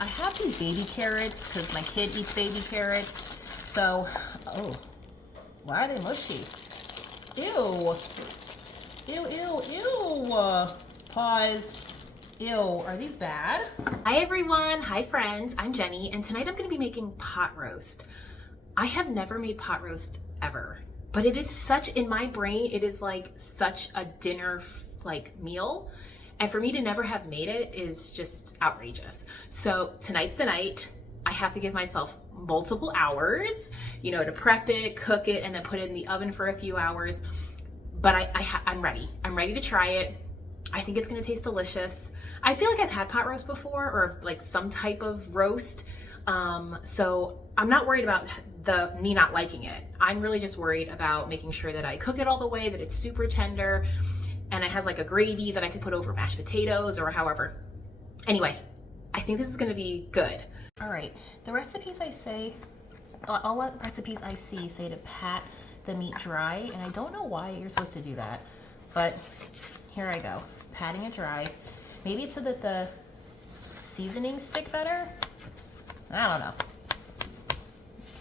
I have these baby carrots because my kid eats baby carrots. So, oh, why are they mushy? Ew. Ew, ew, ew. Pause. Ew, are these bad? Hi everyone, hi friends, I'm Jenny, and tonight I'm gonna be making pot roast. I have never made pot roast ever, but it is such, in my brain, it is like such a dinner meal. And for me to never have made it is just outrageous. So tonight's the night. I have to give myself multiple hours, you know, to prep it, cook it, and then put it in the oven for a few hours. But I'm ready. I'm ready to try it. I think it's gonna taste delicious. I feel like I've had pot roast before, or like some type of roast. So I'm not worried about me not liking it. I'm really just worried about making sure that I cook it all the way, that it's super tender, and it has like a gravy that I could put over mashed potatoes or however. Anyway, I think this is gonna be good. All right, the recipes all the recipes I see say to pat the meat dry, and I don't know why you're supposed to do that, but here I go, patting it dry. Maybe it's so that the seasonings stick better? I don't know.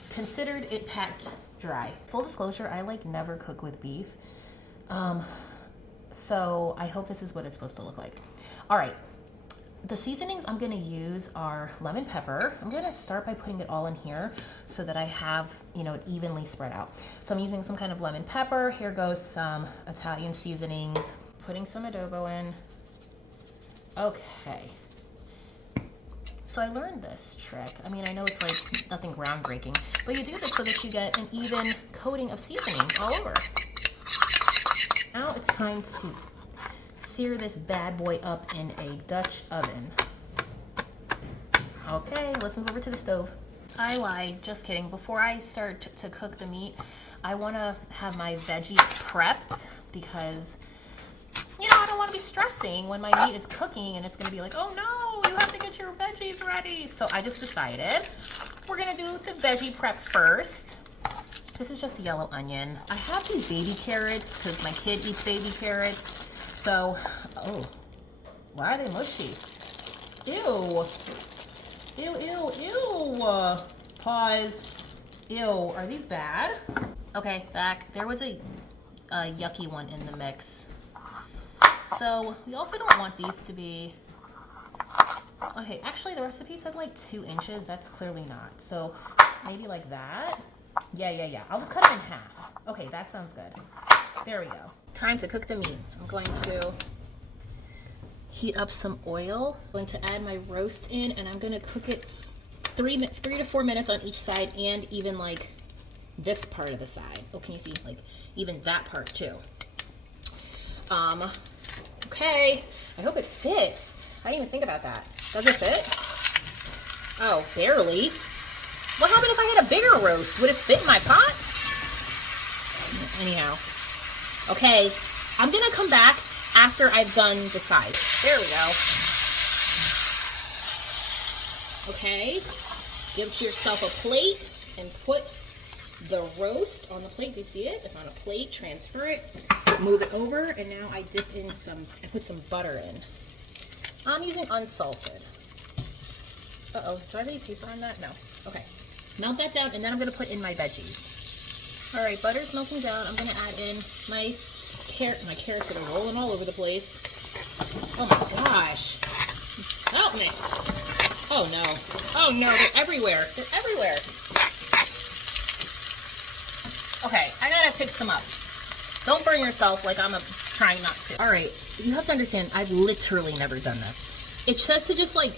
Considered it packed dry. Full disclosure, I never cook with beef. So I hope this is what it's supposed to look like. All right, the seasonings I'm gonna use are lemon pepper. I'm gonna start by putting it all in here so that I have, you know, it evenly spread out. So I'm using some kind of lemon pepper. Here goes some Italian seasonings. Putting some adobo in. Okay. So I learned this trick. I mean, I know it's like nothing groundbreaking, but you do this so that you get an even coating of seasoning all over. Now it's time to sear this bad boy up in a Dutch oven. Okay, let's move over to the stove. I lied, just kidding. Before I start to cook the meat, I wanna have my veggies prepped because, you know, I don't wanna be stressing when my meat is cooking and it's gonna be like, oh no, you have to get your veggies ready. So I just decided we're gonna do the veggie prep first. This is just yellow onion. I have these baby carrots because my kid eats baby carrots. So, oh, why are they mushy? Ew. Ew, ew, ew. Pause. Ew, are these bad? Okay, back. There was a yucky one in the mix. So we also don't want these to be, okay, actually the recipe said like 2 inches. That's clearly not. So maybe like that. Yeah. I'll just cut it in half. Okay, that sounds good. There we go. Time to cook the meat. I'm going to heat up some oil. I'm going to add my roast in, and I'm going to cook it 3 to 4 minutes on each side, and even like this part of the side. Oh, can you see? Like even that part too. Okay. I hope it fits. I didn't even think about that. Does it fit? Oh, barely. What happened if I had a bigger roast? Would it fit in my pot? Anyhow. Okay, I'm gonna come back after I've done the sides. There we go. Okay, give yourself a plate and put the roast on the plate. Do you see it? It's on a plate. Transfer it, move it over, and now I dip in I put some butter in. I'm using unsalted. Uh-oh, do I have any paper on that? No. Okay. Melt that down, and then I'm going to put in my veggies. All right, butter's melting down. I'm going to add in my carrots that are rolling all over the place. Oh my gosh. Help me. Oh no. Oh no, they're everywhere. They're everywhere. Okay, I got to fix them up. Don't burn yourself like I'm trying not to. All right, you have to understand, I've literally never done this. It says to just like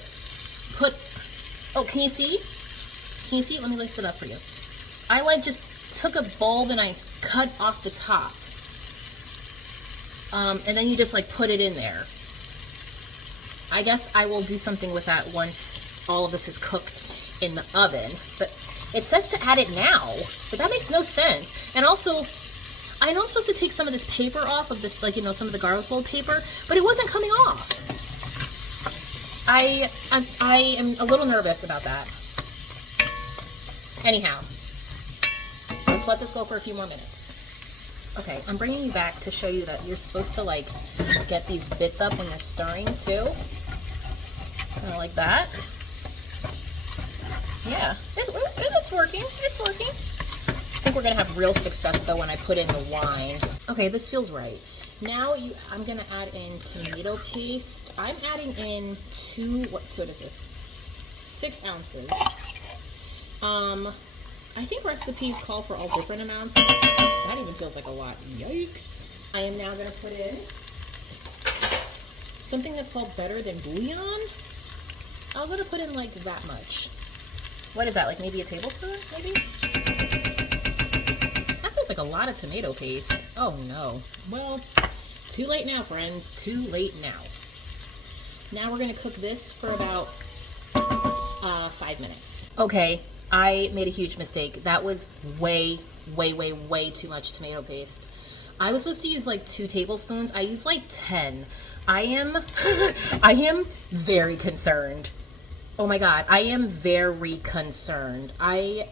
put, oh, can you see? Can you see? Let me lift it up for you. I just took a bulb and I cut off the top. And then you just like put it in there. I guess I will do something with that once all of this is cooked in the oven. But it says to add it now, but that makes no sense. And also, I know I'm supposed to take some of this paper off of this, like, you know, some of the garlic bulb paper, but it wasn't coming off. I am a little nervous about that. Anyhow, let's let this go for a few more minutes. Okay, I'm bringing you back to show you that you're supposed to like get these bits up when you're stirring too. Kind of like that. it's working. It's working. I think we're gonna have real success though when I put in the wine. Okay, this feels right. Now I'm gonna add in tomato paste. I'm adding in what is this? 6 ounces. I think recipes call for all different amounts. That even feels like a lot. Yikes. I am now gonna put in something that's called better than bouillon. I'm gonna put in like that much. What is that, like maybe a tablespoon, maybe? That feels like a lot of tomato paste. Oh no. Well, too late now, friends. Too late now. Now we're gonna cook this for about 5 minutes. Okay, I made a huge mistake. That was way too much tomato paste. I was supposed to use like 2 tablespoons. I used like 10. I am very concerned. Oh my god, I am very concerned. I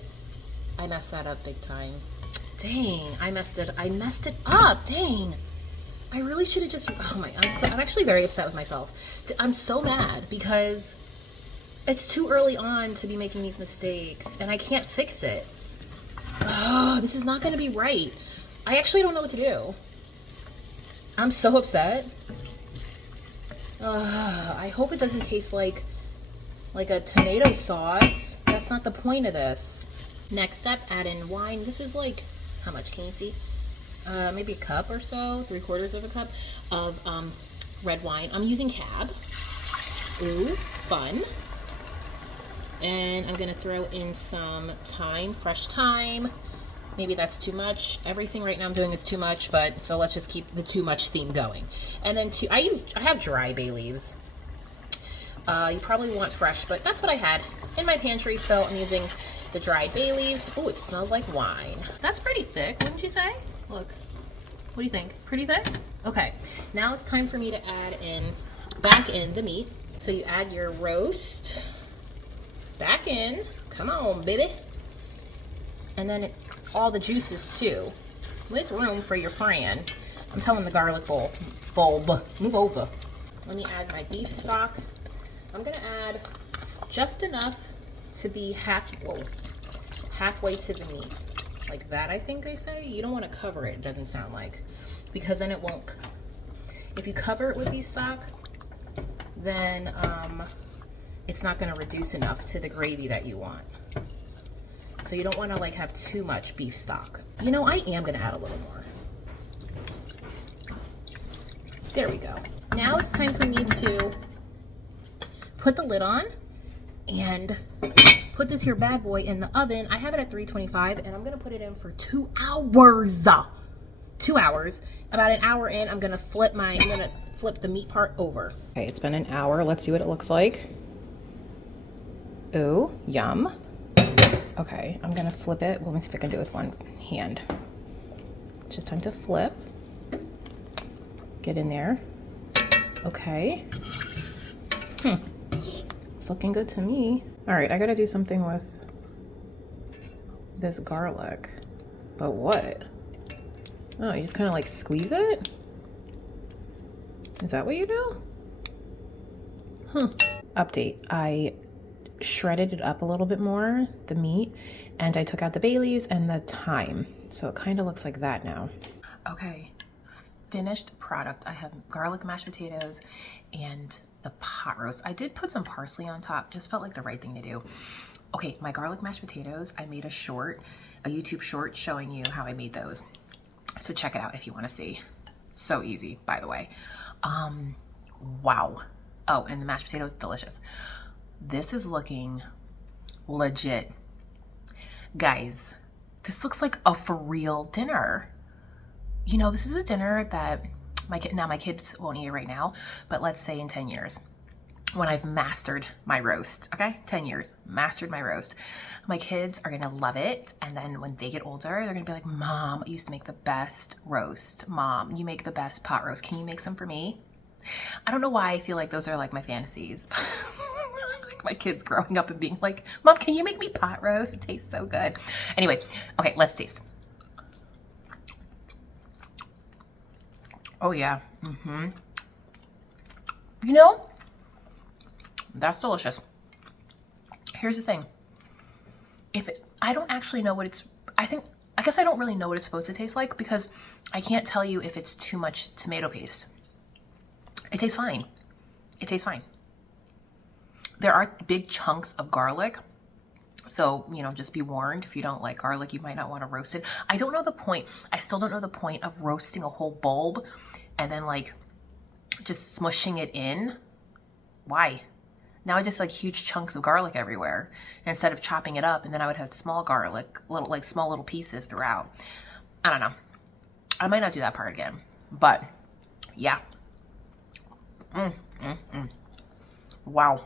messed that up big time. Dang, I messed it up. Dang. I really should have just, I'm actually very upset with myself. I'm so mad because it's too early on to be making these mistakes and I can't fix it. Oh, this is not going to be right. I actually don't know what to do. I'm so upset. I hope it doesn't taste like a tomato sauce. That's not the point of this. Next step, add in wine. This is like, how much can you see? Maybe a cup or so, 3/4 of a cup of red wine. I'm using Cab. Ooh, fun. And I'm gonna throw in some thyme, fresh thyme. Maybe that's too much. Everything right now I'm doing is too much, but so let's just keep the too much theme going. And then I have dry bay leaves. You probably want fresh, but that's what I had in my pantry, so I'm using the dried bay leaves. Oh, it smells like wine. That's pretty thick, wouldn't you say? Look, what do you think? Pretty thick? Okay, now it's time for me to add back in the meat. So you add your roast back in. Come on, baby. And then all the juices too, with room for your friend. I'm telling the garlic bulb, move over. Let me add my beef stock. I'm gonna add just enough to be halfway to the meat. Like that, I think they say. You don't want to cover it, doesn't sound like, because then it won't. If you cover it with beef stock, then it's not going to reduce enough to the gravy that you want. So you don't want to like have too much beef stock. You know, I am going to add a little more. There we go. Now it's time for me to put the lid on and put this here bad boy in the oven. I have it at 325 and I'm gonna put it in for 2 hours. 2 hours. About an hour in, I'm gonna flip the meat part over. Okay, it's been an hour. Let's see what it looks like. Ooh, yum. Okay, I'm gonna flip it. Well, let me see if I can do it with one hand. It's just time to flip. Get in there. Okay. It's looking good to me. All right, I gotta do something with this garlic. But what? Oh, you just kind of like squeeze it? Is that what you do? Update. I shredded it up a little bit more, the meat, and I took out the bay leaves and the thyme. So it kind of looks like that now. Okay, finished product. I have garlic mashed potatoes and the pot roast. I did put some parsley on top, just felt like the right thing to do. Okay, my garlic mashed potatoes, I made a YouTube short showing you how I made those. So check it out if you want to see. So easy, by the way. Wow. Oh, and the mashed potatoes, delicious. This is looking legit. Guys, this looks like a for real dinner. You know, this is a dinner that my kids won't eat it right now, but let's say in 10 years when I've mastered my roast, okay? 10 years, mastered my roast. My kids are gonna love it. And then when they get older, they're gonna be like, Mom, I used to make the best roast. Mom, you make the best pot roast. Can you make some for me? I don't know why I feel like those are like my fantasies. Like my kids growing up and being like, Mom, can you make me pot roast? It tastes so good. Anyway, okay, let's taste. Oh yeah, You know, that's delicious. Here's the thing. I don't actually know what it's, I guess I don't really know what it's supposed to taste like because I can't tell you if it's too much tomato paste. It tastes fine. It tastes fine. There are big chunks of garlic. So, you know, just be warned, if you don't like garlic, you might not want to roast it. I don't know the point. I still don't know the point of roasting a whole bulb and then like just smushing it in. Why? Now I just like huge chunks of garlic everywhere instead of chopping it up, and then I would have small garlic, small little pieces throughout. I don't know. I might not do that part again, but yeah. Wow.